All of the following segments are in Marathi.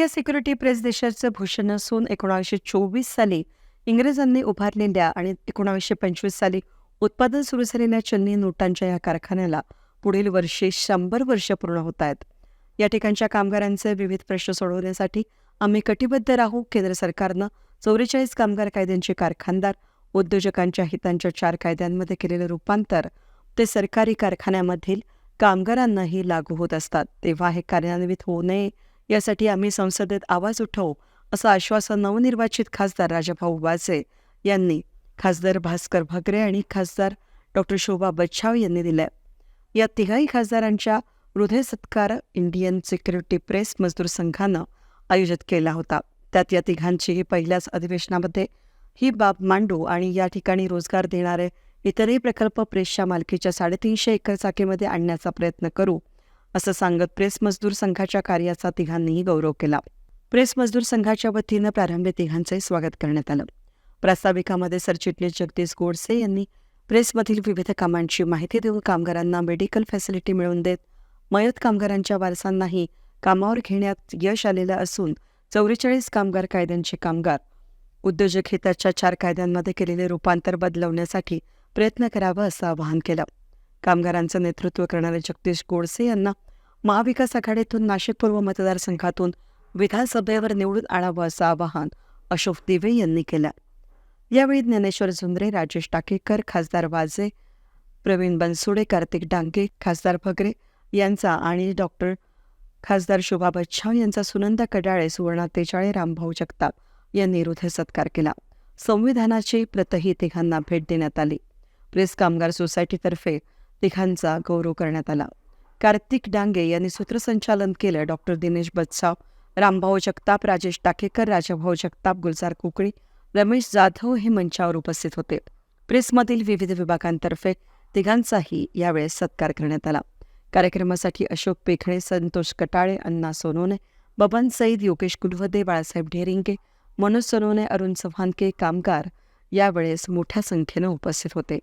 इंडिया सिक्युरिटी प्रेस देशाचं भूषण असून एकोणावीसशे चोवीस साली इंग्रजांनी उभारलेल्या आणि एकोणावीसशे पंचवीस साली उत्पादन सुरू झालेल्या चलनी नोटांच्या या कारखान्याला पुढील वर्षी शंभर वर्ष पूर्ण होत आहेत. या ठिकाणच्या कामगारांचे विविध प्रश्न सोडवण्यासाठी आम्ही कटिबद्ध राहू केंद्र सरकारनं चौवेचाळीस कामगार कायद्यांचे कारखानदार उद्योजकांच्या हितांच्या चार कायद्यांमध्ये केलेलं रूपांतर ते सरकारी कारखान्यामधील कामगारांनाही लागू होत असतात. तेव्हा हे कार्यान्वित होऊ नये. यासाठी आम्ही संसदेत आवाज उठवू असं आश्वासन नवनिर्वाचित खासदार राजाभाऊ वाजे यांनी खासदार भास्कर भगरे आणि खासदार डॉक्टर शोभा बच्छाव यांनी दिलं या तिघाही खासदारांच्या हृदय सत्कार इंडियन सिक्युरिटी प्रेस मजदूर संघानं आयोजित केला होता. त्यात या तिघांचीही पहिल्याच अधिवेशनामध्ये ही बाब मांडू आणि या ठिकाणी रोजगार देणारे इतरही प्रकल्प प्रेसच्या मालकीच्या साडेतीनशे एकर चाकीमध्ये आणण्याचा प्रयत्न करू असं सांगत प्रेस मजदूर संघाच्या कार्याचा तिघांनीही गौरव केला. प्रेस मजदूर संघाच्या वतीनं प्रारंभी तिघांचंही स्वागत करण्यात आलं. प्रास्ताविकामध्ये सरचिटणीस जगदीश गोडसे यांनी प्रेसमधील विविध कामांची माहिती देऊन कामगारांना मेडिकल फॅसिलिटी मिळवून देत मयत कामगारांच्या वारसांनाही कामावर घेण्यात यश आलेलं असून चौवेचाळीस कामगार कायद्यांचे कामगार. उद्योजक हिताच्या चार कायद्यांमध्ये केलेले रूपांतर बदलवण्यासाठी प्रयत्न करावा असं आवाहन केलं. कामगारांचं नेतृत्व करणारे जगदीश गोडसे यांना महाविकास आघाडीतून नाशिक पूर्व मतदारसंघातून विधानसभेवर निवडून आणावं असं आवाहन अशोक दिवे यांनी केलं. यावेळी ज्ञानेश्वर झुंद्रे राजेश टाकेकर खासदार वाजे प्रवीण बनसोडे कार्तिक डांगे खासदार भगरे यांचा आणि डॉक्टर खासदार शोभा बच्छाव यांचा सुनंदा कडाळे सुवर्णा तेजाळे रामभाऊ जगताप यांनी हृदय सत्कार केला. संविधानाची प्रतही तिघांना भेट देण्यात आली. प्रेस कामगार सोसायटीतर्फे तिघांचा गौरव करण्यात आला. कार्तिक डांगे यांनी सूत्रसंचालन केलं. डॉक्टर दिनेश बत्साव रामभाऊ जगताप राजेश टाकेकर राजाभाऊ जगताप गुलजार कुकळी रमेश जाधव हे मंचावर उपस्थित होते. प्रेसमधील विविध विभागांतर्फे तिघांचाही यावेळेस सत्कार करण्यात आला. कार्यक्रमासाठी अशोक पेखळे संतोष कटाळे अण्णा सोनोने बबन सईद योगेश कुलवदे बाळासाहेब ढेरिंगे मनोज सोनोने अरुण चव्हाणके कामगार यावेळेस मोठ्या संख्येनं उपस्थित होते.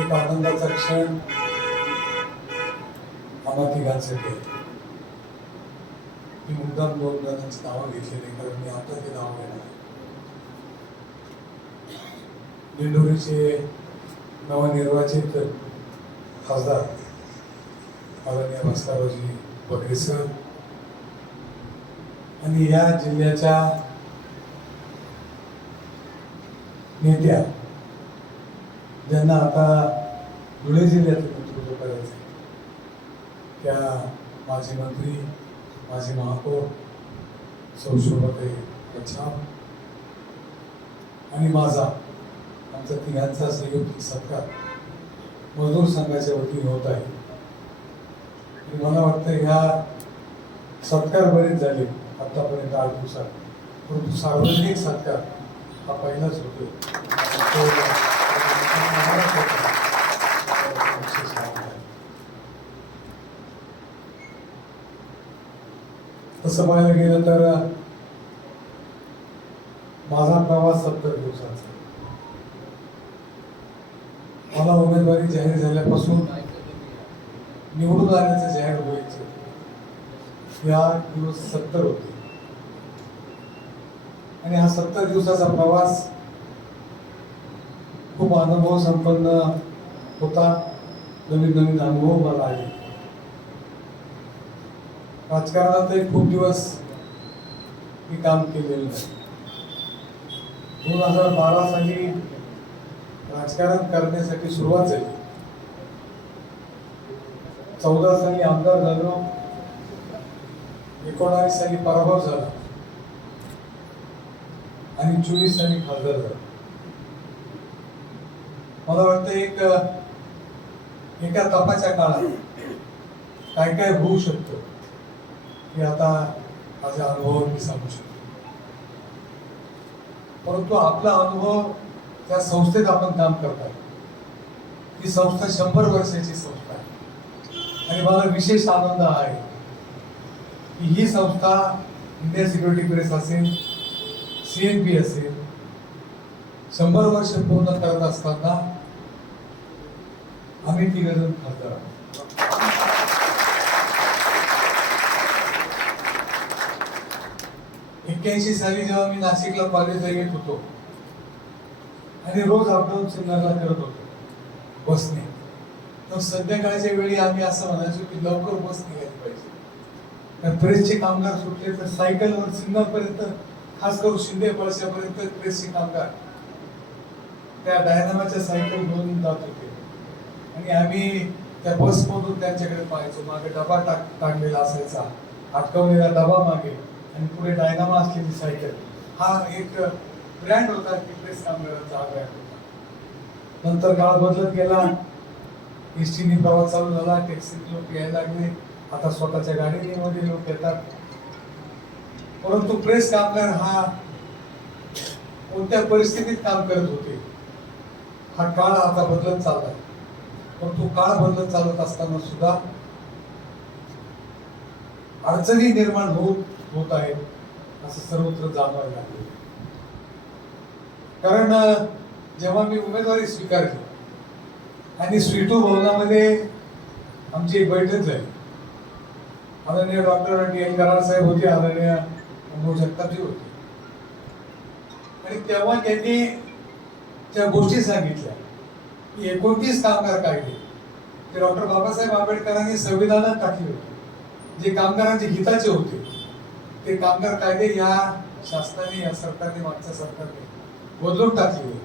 एक आनंदाचा क्षण आम्हा तिघांसाठी आहे. मी मुद्दाम दोन जणांची नावं घेतलेली कारण मी आता ते नाव घेणार आहे. दिंडोरीचे नवनिर्वाचित खासदार आदरणीय भास्कररावजी बगरे सर आणि या जिल्ह्याच्या नेत्या ज्यांना आता धुळे जिल्ह्याचं नेतृत्व करायचं त्या माजी मंत्री माजी महापौर संशोभते बच्छाव आणि माझा आमचा तिघांचा संयुक्त सत्कार मजदूर संघाच्या वतीने होत आहे. मला वाटतं ह्या सत्कार बरेच झाले आतापर्यंत आठ दिवसात. परंतु सार्वजनिक सत्कार हा पहिलाच होतो तसं पाहायला गेलं तर माझा प्रवास सत्तर दिवसाचा. मला उमेदवारी जाहीर झाल्यापासून निवडून आल्याचं जाहीर व्हायचं. या दिवस सत्तर होते. आणि हा सत्तर दिवसाचा प्रवास खूप अनुभव संपन्न होता. नवीन नवीन अनुभव मला आले. राजकारणातही खूप दिवस मी काम केलेलं दोन हजार बारा साली राजकारण करण्यासाठी सुरुवात झाली. चौदा साली आमदार झालो. एकोणावीस साली पराभव झाला. आणि चोवीस साली खासदार झाला. मला वाटतं एक एका तपाच्या काळात काय काय होऊ शकतो हे आता माझ्या अनुभवावर मी सांगू शकतो. परंतु आपला अनुभव त्या संस्थेत आपण काम करतात ती संस्था शंभर वर्षाची संस्था आहे. आणि मला विशेष आनंद आहे की ही संस्था इंडिया सिक्युरिटी प्रेस असेल सी एन पी असेल शंभर वर्ष पूर्ण करत असताना आम्ही तिघजण खासदार आहोत. एक्क्याऐंशी साली जेव्हा मी नाशिकला कॉलेजला येत होतो आणि रोज अपडाऊन सिन्नरला करत होतो बसने. तर संध्याकाळच्या वेळी आम्ही असं म्हणायचो की लवकर बस निघाली पाहिजे. तर प्रेसचे कामगार सुटले तर सायकलवर सिन्नरपर्यंत खास करून शिंदे पळशापर्यंत प्रेसचे कामगार त्या डायनामाच्या सायकल घेऊन जात होते. आणि आम्ही त्या बसमधून त्यांच्याकडे पाहायचो. मागे डबा टाक टाकलेला असायचा. अटकवलेला डबा मागे आणि पुढे डायनामा असलेली सायकल. हा एक ब्रँड होता की प्रेस कामगारांचा हा ब्रँड होता. नंतर काळ बदलत गेला. एसटीने प्रवास चालू झाला. टॅक्सीने लोक यायला लागले. आता स्वतःच्या गाडीने मध्ये लोक येतात. परंतु प्रेस कामगार हा कोणत्या परिस्थितीत काम करत होते? हा काळ आता बदलत चाललाय पण तो काळ बदलत चालत असताना सुद्धा अडचणी निर्माण होत होत आहेत असं सर्वत्र जाणवायला लागले. कारण जेव्हा मी उमेदवारी स्वीकारली आणि स्वीटू भवनामध्ये आमची एक बैठक झाली. आदरणीय डॉक्टर डी एल कराड साहेब होते आदरणीय अनुभव जगतापजी होते. आणि तेव्हा त्यांनी त्या गोष्टी सांगितल्या. एकोणतीस कामगार कायदे ते डॉक्टर बाबासाहेब आंबेडकरांनी संविधानात टाकले होते. जे कामगारांचे हिताचे होते. ते कामगार कायदे या शासनाने या सरकारने मागच्या सरकारने बदलून टाकले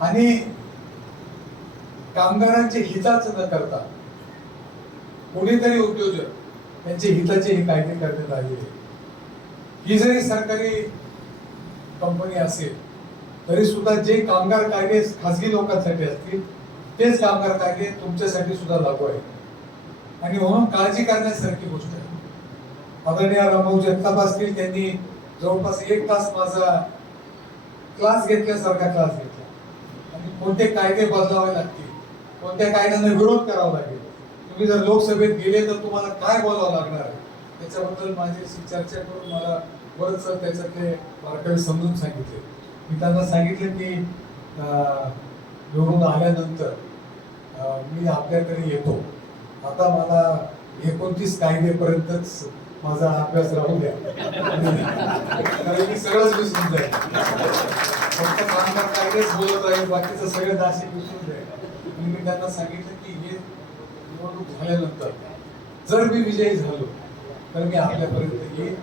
आणि कामगारांचे हिताच न करता कोणीतरी उद्योजक त्यांचे हिताचे हे कायदे करण्यात आले. ही जरी सरकारी कंपनी असेल तरी सुद्धा जे कामगार कायदे खासगी लोकांसाठी असतील तेच कामगार कायदे तुमच्यासाठी सुद्धा लागू आहेत. आणि म्हणून काळजी करण्यासारखी गोष्ट आहे. आदरणीय रामभाऊ जगताप असतील त्यांनी जवळपास एक तास माझा क्लास घेतल्यासारखा क्लास घेतला. आणि कोणते कायदे बदलावे लागतील कोणत्या कायद्यांना विरोध करावा लागेल तुम्ही जर लोकसभेत गेले तर तुम्हाला काय बोलावं लागणार आहे? त्याच्याबद्दल माझ्याशी चर्चा करून मला बरंच त्याच्यातले बारकावे समजून सांगितले. मी त्यांना सांगितलं की निवडून आल्यानंतर मी आपल्याकडे येतो. आता मला एकोणतीस कायदेपर्यंतच माझा अभ्यास राहू द्या. कारण मी सगळंच विसरून जाईल. फक्त कामगार कायदेच बोलत राहील बाकीचं सगळं नाशिक विसरून जाईल. आणि मी त्यांना सांगितलं की हे निवडणूक झाल्यानंतर जर मी विजयी झालो तर मी आपल्यापर्यंत येईल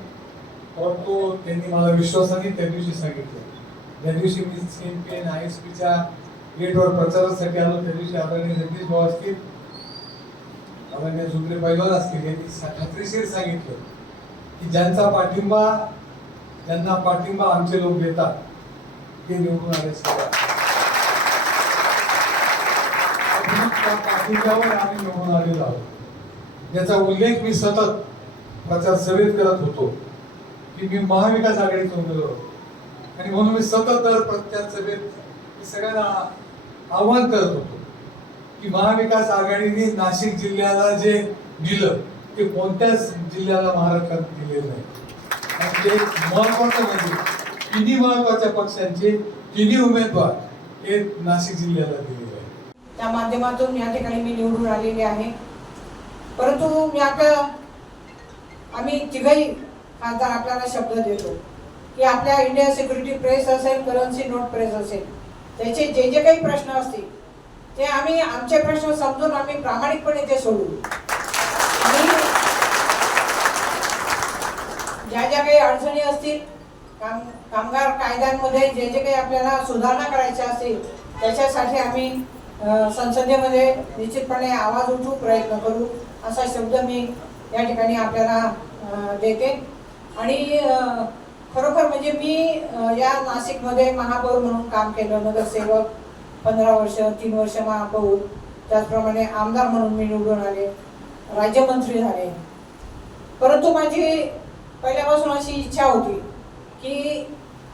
परंतु त्यांनी मला विश्वासाने त्या दिवशी सांगितलं. ज्या दिवशी मी सीएनपीएन आय एस पीच्या गेटवर प्रचारासाठी आलो. त्या दिवशी आदरणीय जगदीश भाऊ असतील आदरणीय जुगले पैलवान असतील यांनी खात्रीशीर सांगितलं की ज्यांचा पाठिंबा ज्यांना पाठिंबा आमचे लोक देतात ते निवडून आले त्या पाठिंब्यावर आम्ही निवडून आलेलो आहोत. याचा उल्लेख मी सतत प्रचार सभेत करत होतो की मी महाविकास आघाडीचा उमेदवार होतो. आणि म्हणून मी सतत दर प्रचार सभेत मी सगळ्यांना आव्हान करत होतो की महाविकास आघाडीने नाशिक जिल्ह्याला जे दिलं ते कोणत्याच जिल्ह्याला महाराष्ट्रात दिलेलं नाही. म्हणजे आणि ते महत्वाचं म्हणजे तिन्ही महत्त्वाच्या पक्षांचे तिन्ही उमेदवार हे नाशिक जिल्ह्याला दिलेले आहेत. त्या माध्यमातून या ठिकाणी मी निवडून आलेली आहे. परंतु मी आता आम्ही तिघही खासदार आपल्याला शब्द देतो. की आपल्या इंडिया सिक्युरिटी प्रेस असेल करन्सी नोट प्रेस असेल. त्याचे जे जे काही प्रश्न असतील ते आम्ही आमचे प्रश्न समजून आम्ही प्रामाणिकपणे ते सोडू आणि ज्या ज्या काही अडचणी असतील काम कामगार कायद्यांमध्ये जे जे काही आपल्याला सुधारणा करायच्या असतील त्याच्यासाठी आम्ही संसदेमध्ये निश्चितपणे आवाज उठवू प्रयत्न करू असा शब्द मी या ठिकाणी आपल्याला देते. आणि खरोखर म्हणजे मी या नाशिकमध्ये महापौर म्हणून काम केलं नगरसेवक पंधरा वर्ष तीन वर्ष महापौर त्याचप्रमाणे आमदार म्हणून मी निवडून आले राज्यमंत्री झाले. परंतु माझी पहिल्यापासून अशी इच्छा होती की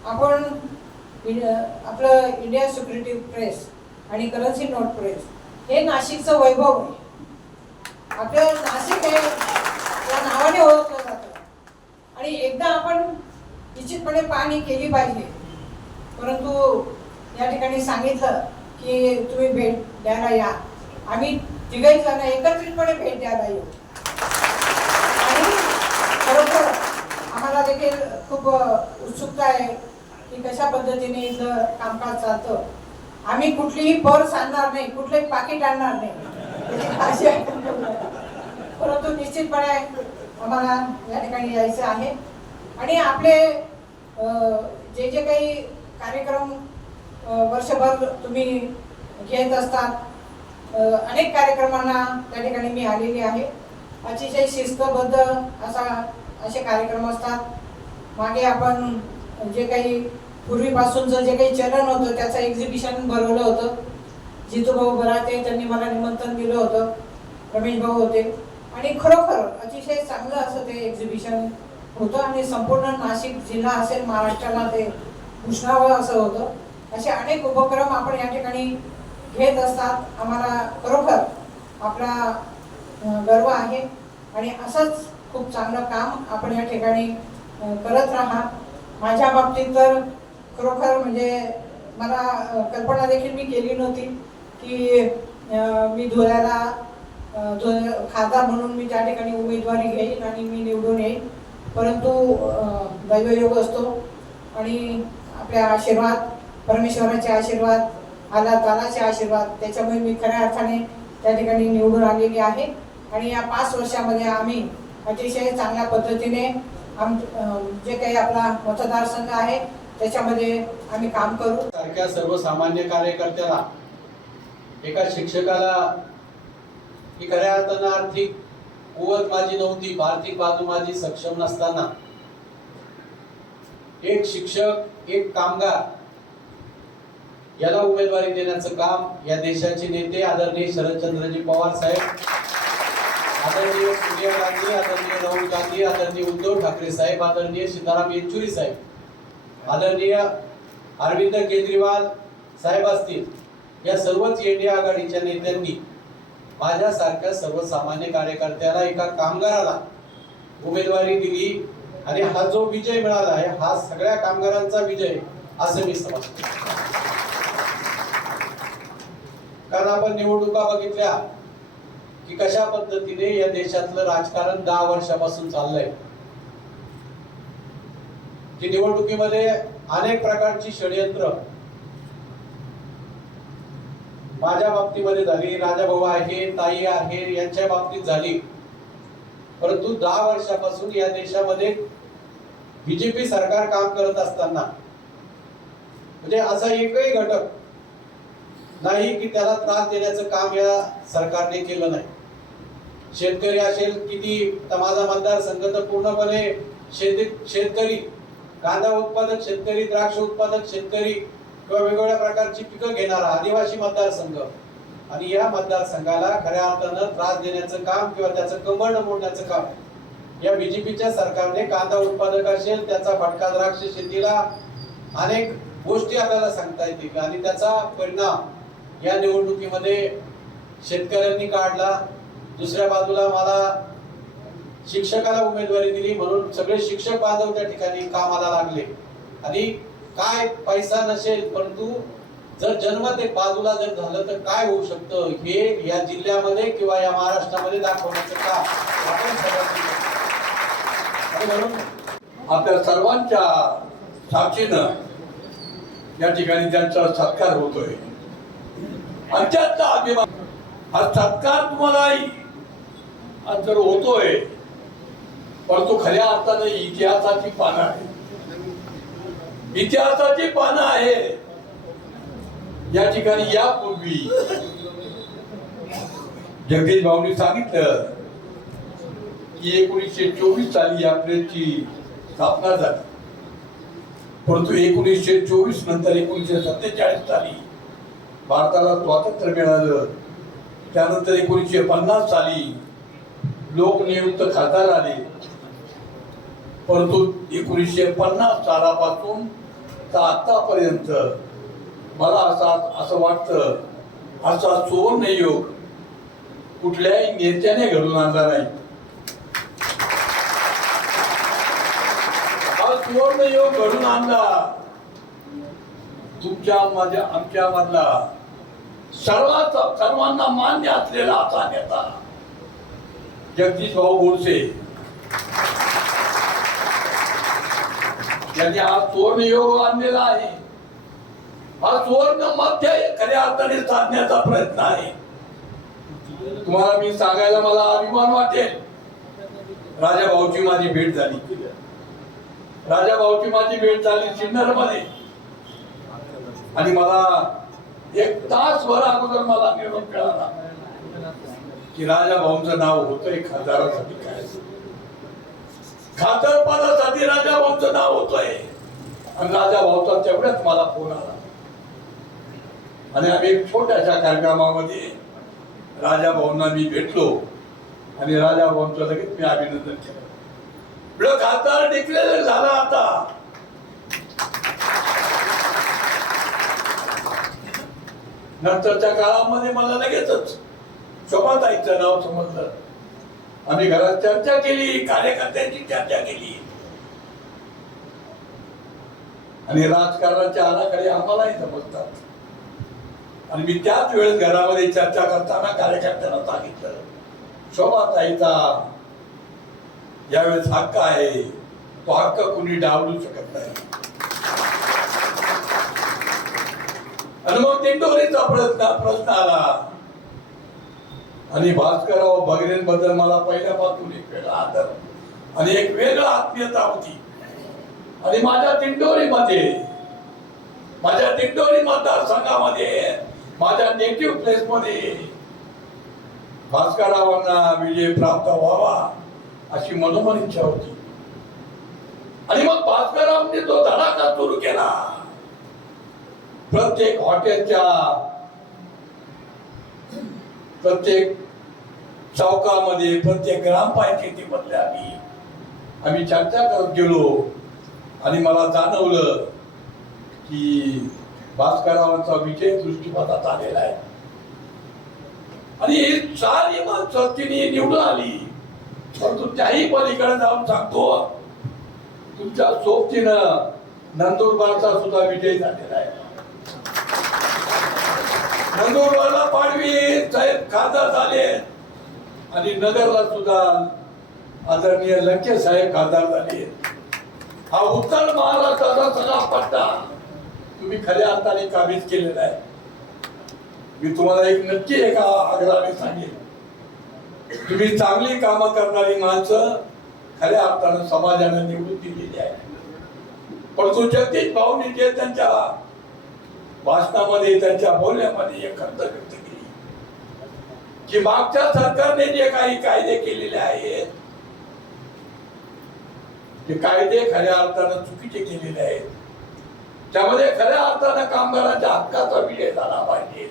आपण आपलं इंडिया सिक्युरिटी प्रेस आणि करन्सी नोट प्रेस हे नाशिकचं वैभव आहे. आपलं नाशिक हे या नावाने ओळखलं जातं. आणि एकदा आपण निश्चितपणे पाहणी केली पाहिजे. परंतु या ठिकाणी सांगितलं की तुम्ही भेट द्यायला या. आम्ही तिघही जण एकत्रितपणे भेट द्यायला येऊ. आणि खरोखर आम्हाला देखील खूप उत्सुकता आहे की कशा पद्धतीने इथलं कामकाज चालतं. आम्ही कुठलीही पर्स आणणार नाही कुठलंही पाकिट आणणार नाही. परंतु निश्चितपणे आम्हाला या ठिकाणी यायचं आहे. आणि आपले जे जे काही कार्यक्रम वर्षभर तुम्ही घेत असतात अनेक कार्यक्रमांना त्या ठिकाणी मी आलेली आहे. अतिशय शिस्तबद्ध असा असे कार्यक्रम असतात. मागे आपण जे काही पूर्वीपासूनचं जे काही चलन होतं त्याचं एक्झिबिशन भरवलं होतं. जितूभाऊ बराते त्यांनी मला निमंत्रण दिलं होतं. रमेश भाऊ होते. आणि खरोखर अतिशय चांगलं असं ते एक्झिबिशन होतं आणि संपूर्ण नाशिक जिल्हा असेल महाराष्ट्राला ते उष्णावं असं होतं. असे अनेक उपक्रम आपण या ठिकाणी घेत असतात. आम्हाला खरोखर आपला गर्व आहे. आणि असंच खूप चांगलं काम आपण या ठिकाणी करत राहा माझ्या बाबतीत तर खरोखर म्हणजे मला कल्पना देखील मी केली नव्हती की मी धुळ्याला धुळ खासदार म्हणून मी त्या ठिकाणी उमेदवारी घेईन आणि मी निवडून येईन. परंतु दैवयोग असतो आणि आपल्या आशीर्वाद परमेश्वराचे आशीर्वाद आला तालाचे आशीर्वाद त्याच्यामुळे मी खऱ्या अर्थाने त्या ठिकाणी निवडून आलेली आहे. आणि या पाच वर्षामध्ये आम्ही अतिशय चांगल्या पद्धतीने आम जे काही आपला मतदारसंघ आहे त्याच्यामध्ये आम्ही काम करू. सारख्या सर्वसामान्य कार्यकर्त्याला एका शिक्षकाला ही खऱ्या अर्थानं आर्थिक कुवत माझी नव्हती आर्थिक बाजू माझी सक्षम नसताना. एक शिक्षक एक कामगार याला उमेदवारी देण्याचं काम या देशाचे नेते आदरणीय शरदचंद्रजी पवार साहेब आदरणीय सोनिया गांधी आदरणीय राहुल गांधी आदरणीय उद्धव ठाकरे साहेब आदरणीय सीताराम येचुरी साहेब आदरणीय अरविंद केजरीवाल साहेब असतील. या सर्वच एनडीए आघाडीच्या नेत्यांनी माझ्यासारख्या सर्वसामान्य कार्यकर्त्याला एका कामगाराला उमेदवारी दिली आणि हा जो विजय मिळाला आहे हा सगळ्या कामगारांचा विजय असं मी समजतो. कारण आपण निवडणुका बघितल्या की कशा पद्धतीने या देशातलं राजकारण दहा वर्षापासून चाललंय. की निवडणुकीमध्ये अनेक प्रकारची षडयंत्र माझ्या बाबतीमध्ये झाली राजाभाऊ आहे ताई आहे यांच्या बाबतीत झाली. परंतु दहा वर्षापासून या देशामध्ये बीजेपी सरकार काम करत असताना म्हणजे असा एकही घटक नाही की त्याला त्रास देण्याचं काम या सरकारने केलं नाही. शेतकरी असेल किती तर माझा मतदारसंघ तर पूर्णपणे शेती शेतकरी कांदा उत्पादक शेतकरी द्राक्ष उत्पादक शेतकरी किंवा वेगवेगळ्या प्रकारची पिकं घेणारा आदिवासी मतदारसंघ. आणि या मतदारसंघाला खऱ्या अर्थानं त्रास देण्याचं काम किंवा त्याचं कंबळ मोडण्याचं काम. या बीजेपीच्या सरकारने कांदा उत्पादक असेल त्याचा फटका द्राक्ष शेतीला अनेक गोष्टी आपल्याला सांगता येतील. आणि त्याचा परिणाम या निवडणुकीमध्ये शेतकऱ्यांनी काढला. दुसऱ्या बाजूला मला शिक्षकाला उमेदवारी दिली म्हणून सगळे शिक्षक बांधव त्या ठिकाणी कामाला लागले. आणि काय पैसा नसेल परंतु जर जन्म ते बाजूला जर झालं तर काय होऊ शकतं? हे या जिल्ह्यामध्ये किंवा या महाराष्ट्रामध्ये दाखवण्याचं का आपण म्हणून आपल्या सर्वांच्या साक्षीनं या ठिकाणी त्यांचा सत्कार होतोय आणि त्याचा अभिमान. हा सत्कार तुम्हाला जर होतोय परंतु खऱ्या अर्थाने इतिहासाची पानं आहे इतिहासाची पानं आहे. या ठिकाणी यापूर्वी जगदीश भाऊनी सांगितलं की एकोणीसशे चोवीस साली या प्रेसची स्थापना झाली. परंतु एकोणीसशे चोवीस नंतर एकोणीसशे सत्तेचाळीस साली भारताला स्वातंत्र्य मिळालं. त्यानंतर एकोणीसशे पन्नास साली लोकनियुक्त खासदार आले. परंतु एकोणीसशे पन्नास सालापासून तर आतापर्यंत मला असा असं वाटतं असा सुवर्ण योग हो. कुठल्याही नेत्याने घडून आणला नाही. हा सुवर्ण योग हो, घडून आणला. तुमच्या माझ्या आमच्या मधला सर्वात सर्वांना मान्य असलेला असा नेता जगदीश भाऊ बोरसे. यांनी हा सुवर्ण योग आणलेला आहे हा सुवर्ण मध्य खऱ्या अर्थाने साधण्याचा प्रयत्न आहे. तुम्हाला मी सांगायला मला अभिमान वाटेल. राजा भाऊची माझी भेट झाली. राजा भाऊची माझी भेट झाली सिन्नरमध्ये आणि मला एक तासभर अगोदर मला निरोप मिळाला की राजा भाऊंचं नाव होतंय खासदारासाठी काय खासदार राजा भाऊचं नाव होतोय. आणि राजा भाऊचा तेवढ्याच मला फोन आला. आणि आम्ही एक छोट्याशा कार्यक्रमामध्ये राजा भाऊंना मी भेटलो. आणि राजा भाऊंचं लगेच मी अभिनंदन केलं. आपलं खासदार डिक्लेअर झाला आता. नंतरच्या काळामध्ये मला लगेचच शोभाताईचं नाव समजलं. आम्ही घरात चर्चा केली कार्यकर्त्यांची चर्चा केली. आणि राजकारणाच्या आराखडे आम्हालाही समजतात. आणि मी त्याच वेळेस घरामध्ये चर्चा करताना कार्यकर्त्यांना सांगितलं शोभाताईचा यावेळेस हक्क आहे. तो हक्क कुणी डावलू शकत नाही. आणि मग दिंडोरीचा प्रश्न प्रश्न आला. आणि भास्करराव बगरेंबद्दल मला पहिल्यापासून एक वेगळा आदर. आणि एक वेगळा आत्मीयता होती. आणि माझ्या दिंडोरीमध्ये माझ्या दिंडोरी मतदारसंघामध्ये माझ्या नेटिव्ह प्लेस मध्ये भास्कररावांना विजय प्राप्त व्हावा अशी मनोमन इच्छा होती. आणि मग भास्कररावांनी तो धडाका सुरू केला. प्रत्येक हॉटेलच्या प्रत्येक चौकामध्ये प्रत्येक ग्रामपंचायतीमधले आम्ही. आम्ही चर्चा करत गेलो आणि मला जाणवलं की भास्करावरचा विजय दृष्टीपथात आलेला आहे. आणि सारी माणसं तिने निवडून आली परंतु त्याही पलीकडे जाऊन सांगतो तुमच्या सोबतीनं नंदुरबारचा सुद्धा विजय झालेला आहे. नंदुरबारला पाडवी साहेब खासदार झाले. आणि नगरला सुद्धा आदरणीय लंके साहेब खासदार झाले. हा उत्तर महाराष्ट्राचा सगळा पट्टा तुम्ही खऱ्या अर्थाने काबीज केलेला आहे. मी तुम्हाला एक नक्की एका आग्रहाने सांगेन. तुम्ही चांगली कामं करणारी माणसं खऱ्या अर्थानं समाजाने निवडून दिलेली आहे परंतु जगदीश भाऊनी जे त्यांच्या भाषणामध्ये त्यांच्या बोलण्यामध्ये एक खंत व्यक्त की मागच्या सरकारने जे काही कायदे केलेले आहेत ते कायदे खऱ्या अर्थानं चुकीचे केलेले आहेत. त्यामध्ये खऱ्या अर्थानं कामगारांच्या हक्काचा विजय झाला पाहिजे.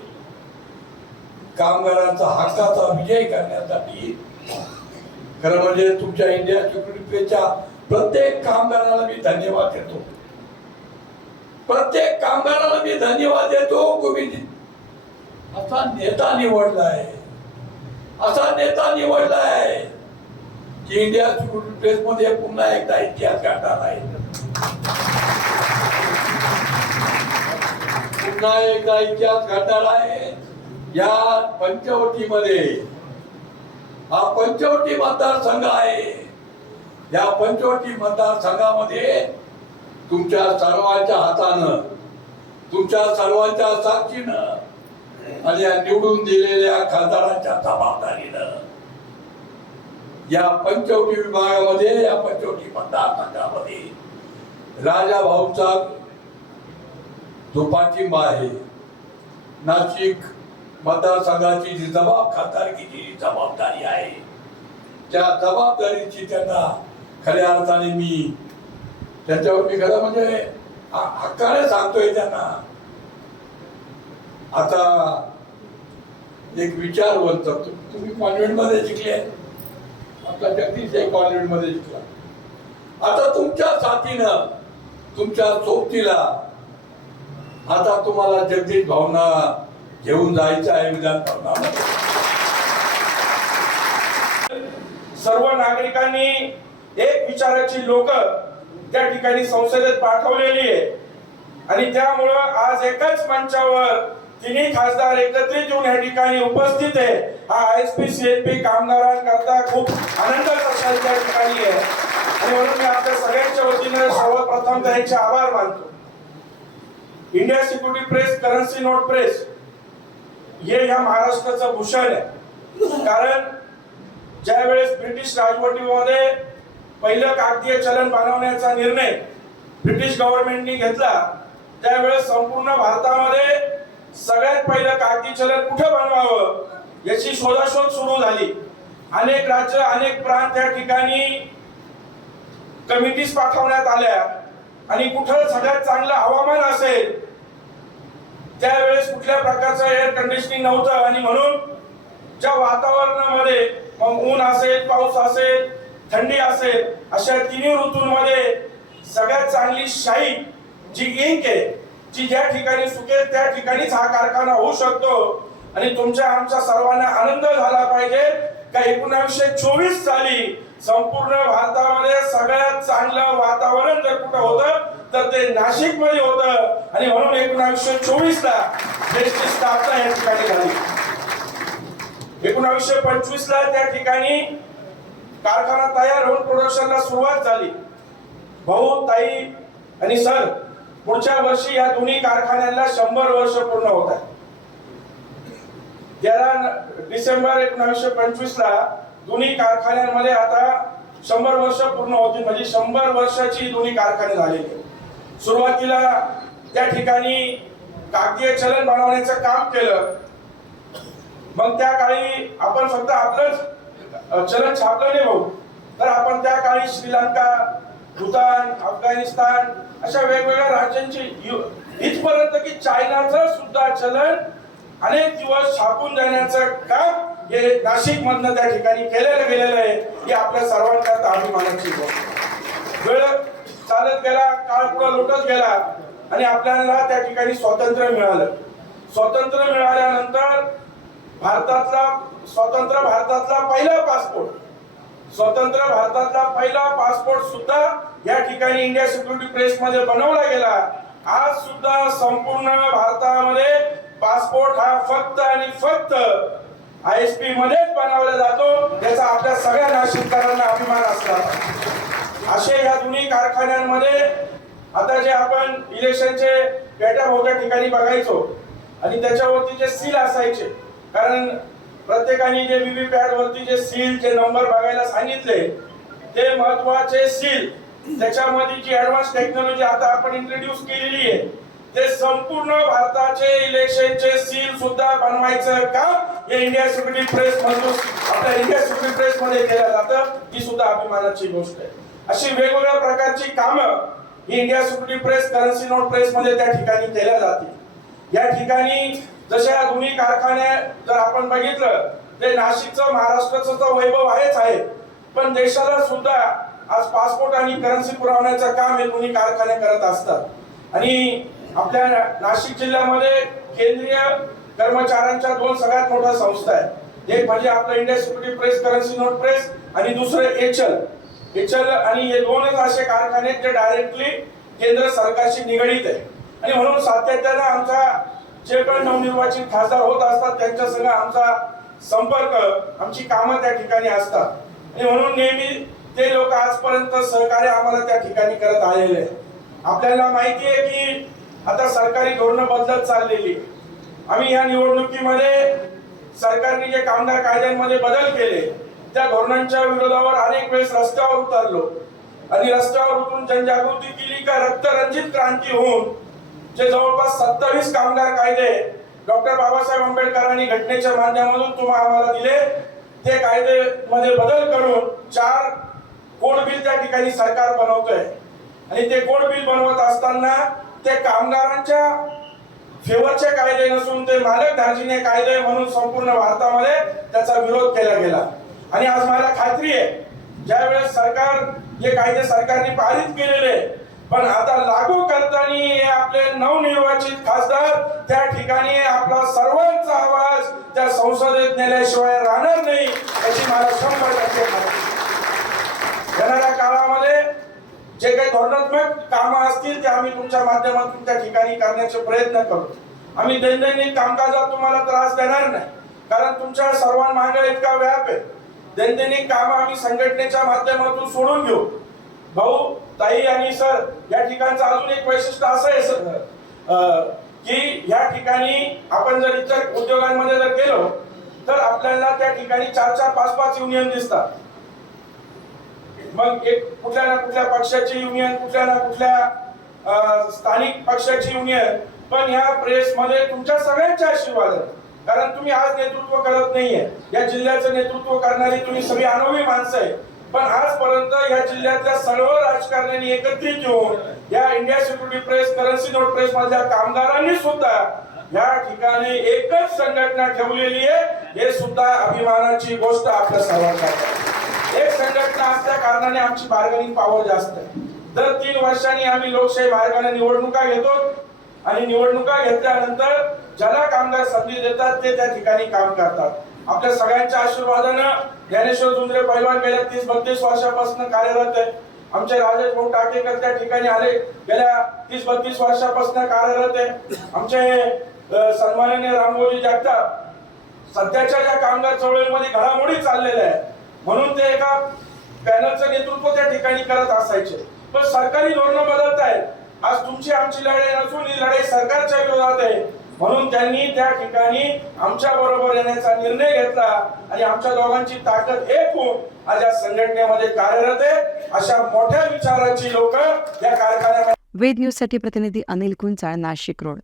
कामगारांचा हक्काचा विजय करण्यासाठी खरं म्हणजे तुमच्या इंडिया सिक्युरिटीच्या प्रत्येक कामगाराला मी धन्यवाद देतो. प्रत्येक कामगाराला मी धन्यवाद देतो. तुम्ही असा नेता निवडला आहे असा नेता निवडलाय की इंडिया प्रेस मध्ये पुन्हा एकदा इतिहास घडणार आहे. पुन्हा एकदा इतिहास घडणार आहे. या पंचवटीमध्ये हा पंचवटी मतदारसंघ आहे. या पंचवटी मतदारसंघामध्ये तुमच्या सर्वांच्या हातानं तुमच्या सर्वांच्या साक्षीनं आणि या निवडून दिलेल्या खासदारांच्या जबाबदारीनं या पंचवटी विभागामध्ये या पंचवटी मतदारसंघामध्ये राजा भाऊचा जो पाठिंबा आहे नाशिक मतदारसंघाची जी जबाब खासदारकीची जी जबाबदारी आहे त्या जबाबदारीची त्यांना खऱ्या अर्थाने मी त्यांच्यावर मी खरं म्हणजे हक्काने सांगतोय त्यांना. आता एक विचारवंत तु- तुम्ही कॉन्व्हेंटमध्ये शिकले. आपला जगदीश एक कॉन्व्हेंटमध्ये शिकला. आता तुमच्या साथीनं तुमच्या सोबतीला आता तुम्हाला जगदीश भावना घेऊन जायचं आहे विधान भवनामध्ये. सर्व नागरिकांनी एक विचाराची लोक त्या ठिकाणी संसदेत पाठवलेली आहे आणि त्यामुळं आज एकाच मंचावर तिन्ही खासदार एकत्रित येऊन या ठिकाणी उपस्थित आहे. हा I S P C L P कामगारांकरता खूप आनंदाचा क्षण त्या ठिकाणी आहे. आणि म्हणून मी आपल्या सगळ्यांच्या वतीने सर्वप्रथम त्यांचे आभार मानतो. India security press currency note press हे या महाराष्ट्राचं भूषण आहे. कारण ज्या वेळेस ब्रिटिश राजवटीमध्ये पहिलं कागदीय चलन बनवण्याचा निर्णय ब्रिटिश गव्हर्नमेंटनी घेतला त्यावेळेस संपूर्ण भारतामध्ये सगळ्यात पहिलं कागदी चलन कुठं बनवावं याची शोधाशोध सुरू झाली. अनेक राज्य अनेक प्रांत त्या ठिकाणी कमिटीज पाठवण्यात आल्या. आणि कुठं सगळ्यात चांगलं हवामान असेल त्यावेळेस कुठल्या प्रकारचं एअर कंडिशनिंग नव्हतं. आणि म्हणून ज्या वातावरणामध्ये मग ऊन असेल पाऊस असेल थंडी असेल अशा तिन्ही ऋतूंमध्ये सगळ्यात चांगली शाई जी इंक आहे जी ज्या ठिकाणी सुकेल त्या ठिकाणीच हा कारखाना होऊ शकतो. आणि तुमच्या आमच्या सर्वांना आनंद झाला पाहिजे का एकोणविशे चोवीस साली संपूर्ण भारतामध्ये सगळ्यात चांगलं वातावरण जर कुठं होतं तर ते नाशिकमध्ये होतं. आणि म्हणून एकोणावीसशे चोवीस ला देशची स्थापना या ठिकाणी झाली. एकोणीसशे पंचवीस ला त्या ठिकाणी कारखाना तयार होऊन प्रोडक्शनला सुरुवात झाली. भाऊ ताई आणि सर पुढच्या वर्षी या दोन्ही कारखान्यांना शंभर वर्ष पूर्ण होत आहे. गेल्या डिसेंबर एकोणीसशे पंचवीस ला दोन्ही कारखान्यांमध्ये आता शंभर वर्ष पूर्ण होती म्हणजे शंभर वर्षाची दोन्ही कारखाने झाले सुरुवातीला त्या ठिकाणी कागदीय चलन बनवण्याचं काम केलं. मग त्या काळी आपण फक्त आपलंच चलन छापलं नाही भाऊ. तर आपण त्या काळी श्रीलंका भूतान अफगाणिस्तान अशा वेगवेगळ्या राज्यांची यु- इथपर्यंत की चायनाचं सुद्धा चलन अनेक दिवस छापून जाण्याचं काम हे नाशिक मधनं त्या ठिकाणी केलेलं गेलेलं आहे हे आपल्या सर्वांकरता अभिमानाची गोष्ट वेळ चालत गेला काळ पुढे लोटत गेला आणि आपल्याला त्या ठिकाणी स्वातंत्र्य मिळालं. स्वातंत्र्य मिळाल्यानंतर भारतातला स्वतंत्र भारतातला पहिला पासपोर्ट स्वतंत्र भारतातला पहिला पासपोर्ट सुद्धा या ठिकाणी इंडिया सिक्युरिटी प्रेस मध्ये बनवला गेला. आज सुद्धा संपूर्ण भारतामध्ये पासपोर्ट हा फक्त आणि फक्त आय एस पी मध्येच बनवला जातो. त्याचा आपल्या सगळ्या नाशिककरांना अभिमान असला. असे या दोन्ही कारखान्यांमध्ये आता जे आपण इलेक्शनचे पेट्या मोठ्या ठिकाणी बघायचो. आणि त्याच्यावरती जे सील असायचे. कारण प्रत्येकाने जे व्हीव्ही पॅड वरती जे सील जे नंबर बघायला सांगितले ते महत्त्वाचे सील त्याच्यामध्ये जी ऍडव्हान्स टेक्नॉलॉजी आता आपण इंट्रोड्यूस केलेली आहे ते संपूर्ण भारताचे इलेक्शनचे सील सुद्धा बनवायचं काम हे इंडिया सिक्युरिटी प्रेस मधून आपल्या इंडिया सिक्युरिटी प्रेस मध्ये केलं जातं ही सुद्धा अभिमानाची गोष्ट आहे. अशी वेगवेगळ्या प्रकारची कामं ही India security press currency note press मध्ये त्या ठिकाणी केल्या जातील. या ठिकाणी जशा या दोन्ही कारखाने जर आपण बघितलं ते नाशिकचं महाराष्ट्राचं तर वैभव आहेच आहे. पण देशाला सुद्धा आज पासपोर्ट आणि करन्सी पुरवण्याचं काम हे दोन्ही कारखाने करत असतात. आणि आपल्या नाशिक जिल्ह्यामध्ये केंद्रीय कर्मचाऱ्यांच्या दोन सगळ्यात मोठ्या संस्था आहेत. एक म्हणजे आपलं India security press currency note press आणि दुसरं एचल एचल आणि हे दोनच असे कारखाने आहेत जे डायरेक्टली केंद्र सरकारशी निगडीत आहे आणि म्हणून सातत्यानं आमचा जे पण नवनिर्वाचित खासदार होत असतात त्यांच्या सगळं आमचा संपर्क आमची कामं त्या ठिकाणी असतात. आणि म्हणून नेहमी ते लोक आजपर्यंत सहकार्य आम्हाला त्या ठिकाणी करत आलेले आहे आपल्याला माहिती आहे की आता सरकारी धोरणं बदलत चाललेली आम्ही या निवडणुकीमध्ये सरकारने जे कामगार कायद्यांमध्ये बदल केले त्या धोरणांच्या विरोधावर अनेक वेळेस रस्त्यावर उतरलो. आणि रस्त्यावर उतरून जनजागृती केली का रक्तरंजित क्रांती होऊन जे जवळपास सत्तावीस कामगार कायदे डॉक्टर बाबासाहेब आंबेडकरांनी घटनेच्या माध्यमातून तुम्हाला आम्हाला दिले ते कायदे मध्ये बदल करून चार कोड बिल त्या ठिकाणी सरकार बनवतोय. आणि ते कोड बिल बनवत असताना ते कामगारांच्या फेवरचे कायदे नसून ते मालक धार्जिने कायदे म्हणून संपूर्ण भारतामध्ये त्याचा विरोध केला गेला. आणि आज मला खात्री आहे ज्यावेळेस सरकार जे कायदे सरकारने पारित केलेले पण आता लागू करताना हे आपले नवनिर्वाचित खासदार त्या ठिकाणी आपला सर्वांचा आवाज त्या संसदेत नेल्याशिवाय राहणार नाही याची मला शंभर टक्के येणाऱ्या काळामध्ये जे काही धोरणात्मक कामं असतील ते आम्ही तुमच्या माध्यमातून त्या ठिकाणी करण्याचे प्रयत्न करू. आम्ही दैनंदिन कामकाजात तुम्हाला त्रास देणार नाही कारण तुमच्या सर्वांमागे इतका व्याप आहे. दैनंदिन कामं आम्ही संघटनेच्या माध्यमातून सोडून घेऊ. भाऊ ताई आणि सर या ठिकाणचं अजून एक वैशिष्ट्य असं आहे सर अं, की या ठिकाणी आपण जर इतर उद्योगांमध्ये जर गेलो तर आपल्याला त्या ठिकाणी चार चार पाच पाच युनियन दिसतात. मग एक कुठल्या ना कुठल्या पक्षाची युनियन कुठल्या ना कुठल्या स्थानिक पक्षाची युनियन पण ह्या प्रेस मध्ये तुमच्या सगळ्यांच्या आशीर्वाद आहेत. कारण तुम्ही आज नेतृत्व करत नाहीये. या जिल्ह्याचं नेतृत्व करणारी तुम्ही सगळी अनुभवी माणसं आहे पण आजपर्यंत या जिल्ह्यातल्या सर्व राजकारण्यांनी एकत्रित येऊन या India security press currency note press मधल्या कामगारांनी सुद्धा या ठिकाणी एकच संघटना ठेवलेली आहे. हे सुद्धा अभिमानाची गोष्ट आपल्या सर्वांना एक संघटना असल्या कारणाने आमची बार्गेनिंग पॉवर जास्त आहे दर तीन वर्षांनी आम्ही लोकशाही मार्गाने निवडणुका घेतो आणि निवडणुका घेतल्यानंतर ज्याला कामगार संधी देतात ते त्या ठिकाणी काम करतात. आपल्या सगळ्यांच्या आशीर्वादानं ज्ञानेश्वर जुंद्रे पैलवान गेल्या तीस बत्तीस वर्षापासून कार्यरत आहे. आमचे राजेश भाऊ टाकेकर त्या ठिकाणी आले? गेल्या तीस बत्तीस वर्षापासून कार्यरत आहे. आमचे हे सन्माननीय रामभाऊजी जगताप सध्याच्या ज्या कामगार चळवळीमध्ये घडामोडी चाललेल्या आहेत म्हणून ते एका पॅनलचं नेतृत्व त्या ठिकाणी करत असायचे. पण सरकारी धोरणं बदलत आहेत. आज तुमची आमची लढाई नसून ही लढाई सरकारच्या विरोधात आहे. म्हणून त्यांनी त्या ठिकाणी आमच्या बरोबर येण्याचा निर्णय घेतला आणि आमच्या दोघांची ताकद एक होऊन आज या संघटनेमध्ये कार्यरत आहे. अशा मोठ्या विचाराची लोक या कारखान्यामध्ये वेद न्यूजसाठी प्रतिनिधी अनिल कुंचाळ नाशिक रोड.